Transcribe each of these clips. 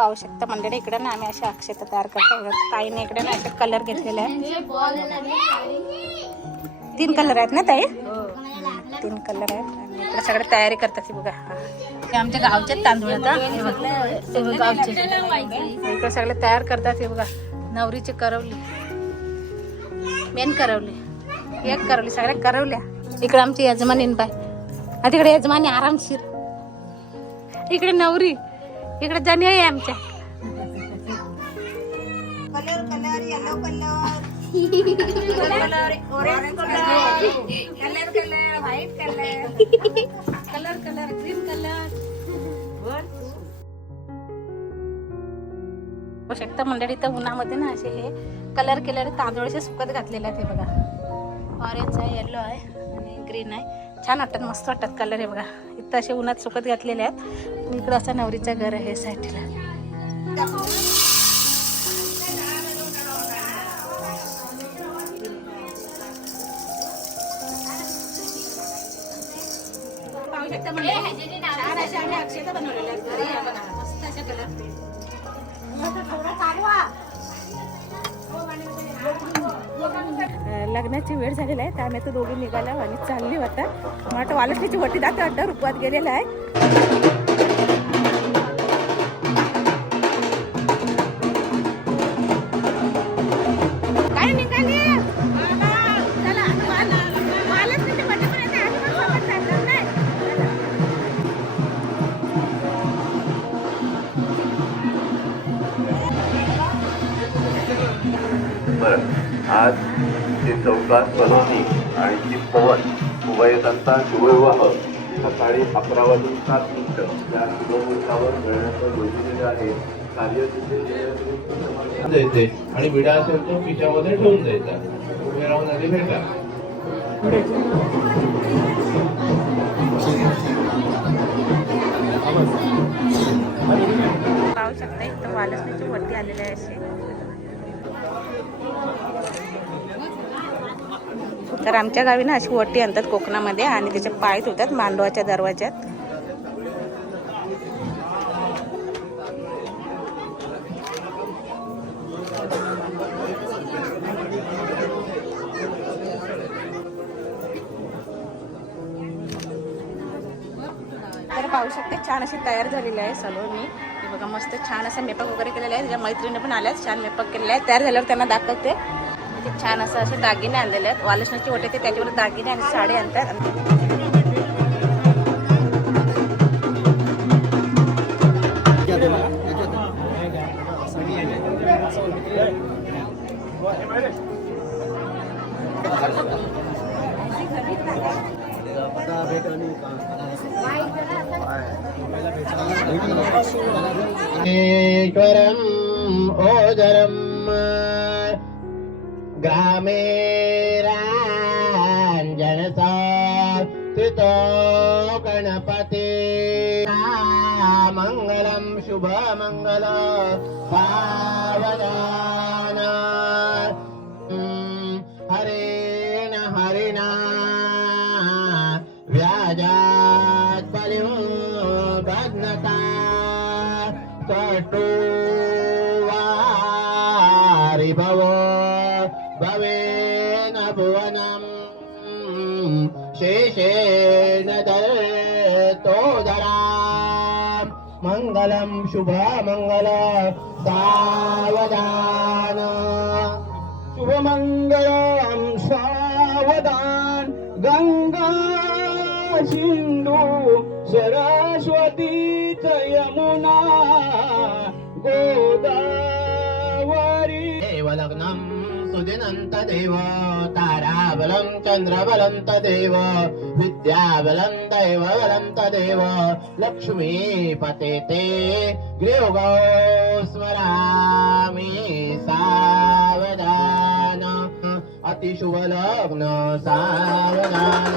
पाहू शकता. मंडळी इकडे ना आम्ही असे अक्षता तयार करतो ताईने इकडे ना असे कलर घेतलेले आहे. तीन कलर आहेत ना ताई? तीन कलर आहेत. आणि इकडे तयारी करतात बघा. हे आमच्या गावचे तांदूळ आता हे. बघा. गावचे. इकडे सगळे तयार करतात हे बघा. नवरीची करवली. मेन करवली. एक करवली सगळ्या करवल्या. इकडे आमची यजमानीन बाय आता तिकडे यजमानी आरामशीर. इकडे नवरी. इकडे जणी आहे आमच्या. कलर कलर ग्रीन कलर बघू शकता मंडळी तर उन्हामध्ये ना असे हे कलर केलेले तांदूळ असे सुकत घातलेले आहेत हे बघा. ऑरेंज आहे येल्लो आहे आणि ग्रीन आहे. छान वाटतात मस्त वाटतात कलर हे बघा. इथं असे उन्हात सुकत घातलेले आहेत. इकडं असं नवरीचं घर आहे साईडला. अक्षता बनवलेल्या आहेत. लग्नाची वेळ झालेली आहे त्यामुळे तर दोघी निघाल्या आणि चालली होता मला वाटतं वालसलीची वटी दाखवा रुपात गेलेला आहे. आज ते चौकात बनवणी आणि ती पवन उभयतांचा शिवविवाह सकाळी अकरा वाजून सात मिनिटं या किलोमीटरवर मिळण्याचं योजलेलं आहे. कार्य तिथे द्यायचे आणि विडा असेल तो पिच्यामध्ये ठेवून द्यायचा. उभे राहून आधी भेटा. पाहू शकता इथं वालसण्याची वरती आलेली आहे अशी तर आमच्या गावी ना अशी वटी आणतात कोकणामध्ये आणि त्याचे पाय धुतात मांडवाच्या दरवाज्यात. तर पाहू शकते छान अशी तयार झालेली आहे सलोनी मी बघा मस्त छान असं मेपक वगैरे केलेला आहे. त्याच्या मैत्रिणी पण आल्यात छान मेपक केलेला आहे. तयार झाल्यावर त्यांना दाखवते. ते छान असं असे दागिने आणलेले आहेत. वालसनाची होते ते त्याच्यावर दागिने आणि साडी आणतात. आणि ईश्वरम् ओदरम् ग्रामे राञ्जनसा स्थितो गणपते। मङ्गलं शुभमङ्गल पावदान। हरेण हरिणा व्याजात् बलिं बध्नता कटुवारि मङ्गलं शुभमङ्गल सावधान। शुभमङ्गलं सावधान। गङ्गा सुदिनन्त देव ताराबलं चन्द्रबलं तदेव विद्याबलं दैवबलं तदेव लक्ष्मीपते ते गृहगौ स्मरामि सावधान अतिशुभलग्न सावधान।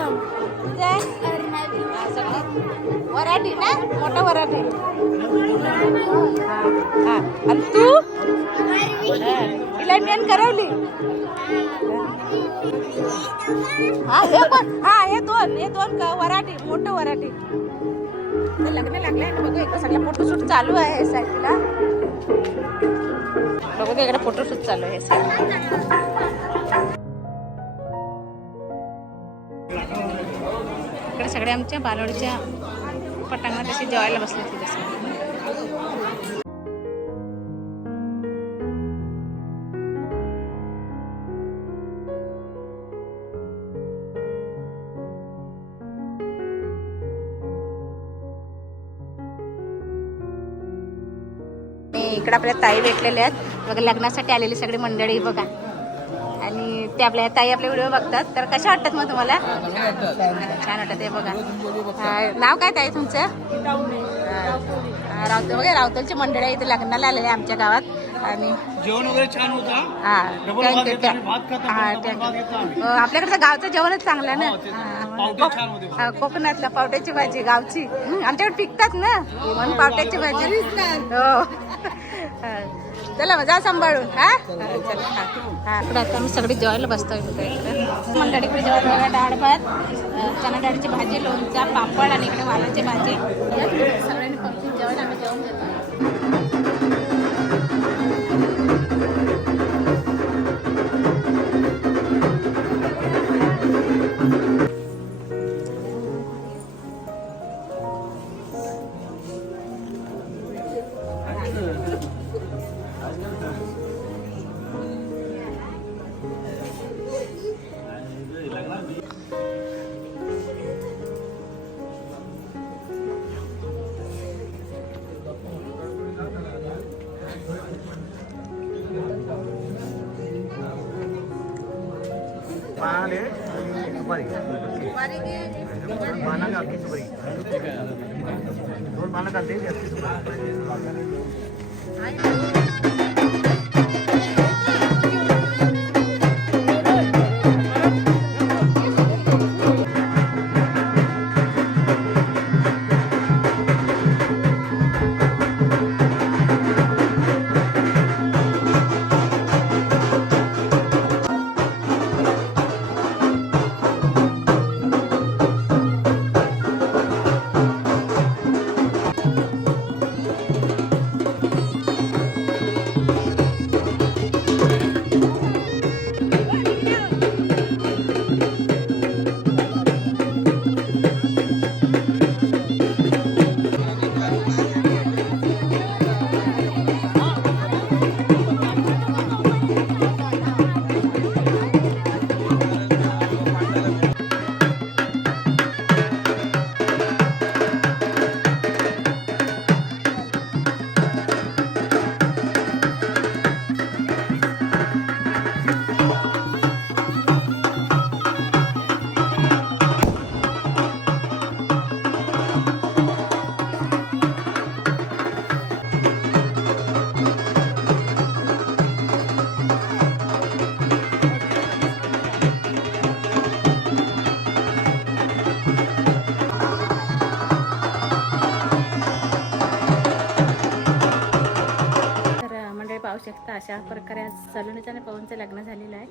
सक्षम वराठी ना? मोठा वराठी आणि तू? तिला मेन करवली. हा हे पण हा हे दोन. हे दोन वराठी मोठं वराठी लग्न लागलंय ना बघू इकडे सगळं फोटोशूट चालू आहे साईडला बघू इकडे फोटोशूट चालू आहे साईडला इकडे सगळे आमच्या बालवडीच्या पटांगणात असे जेवायला बसले होते सगळे. इकडे आपल्या ताई भेटलेल्या आहेत बघा लग्नासाठी आलेली सगळी मंडळी बघा आणि ते आपल्या ताई आपले व्हिडिओ बघतात. तर कशा वाटतात मग तुम्हाला? छान वाटत आहे बघा. हा, नाव काय ताई तुमचं? हा, रावत बघा रावतलची मंडळी आहे इथे लग्नाला आलेले आमच्या गावात. आणि जेवण वगैरे छान होता हा? हा. हो, आपल्याकडचं गावचं जेवणच चांगलं हो. ना हा. हा, कोकणातलं पावट्याची भाजी गावची. हं, आमच्याकडे पिकतात ना? म्हणून पावट्याची भाजी. हो. हा. चला मग जा सांभाळून. हा? चला. आता आम्ही सगळी जेवायला बसतोय इकडे इकडे. मंडळीकडे जेवायला बघा डाळ भात चणा डाळीची भाजी लोणचा पापड आणि इकडे वालाची भाजी. सगळ्यांनी पंक्तीत जेवायला आम्ही जेवण घेतो. पानाले आणि सुपारी दोन पानं अख्खी सुपारी दोन पानं घालते अख्खी सुपारी अशा प्रकारे आज सलोनीचं आणि पवनचं लग्न झालेलं आहे.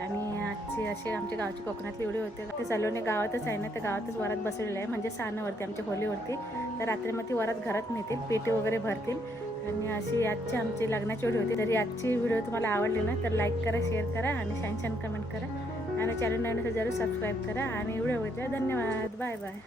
आणि आजचे असे आमच्या गावची कोकणातले एवढी होते. ते सलोनी गावातच आहे ना त्या गावातच वरात बसवलेलं आहे. म्हणजे सानावरती आमच्या होलीवरती. तर रात्री मग ती वरात घरात नेतील पेटी वगैरे भरतील. आणि अशी आजची आमची लग्नाची एवढी होती. तरी आजची व्हिडिओ तुम्हाला आवडली ना तर लाईक करा शेअर करा आणि छान छान कमेंट करा. आणि चॅनल नवीन जरूर सबस्क्राईब करा. आणि व्हिडिओ बघितला धन्यवाद. Bye bye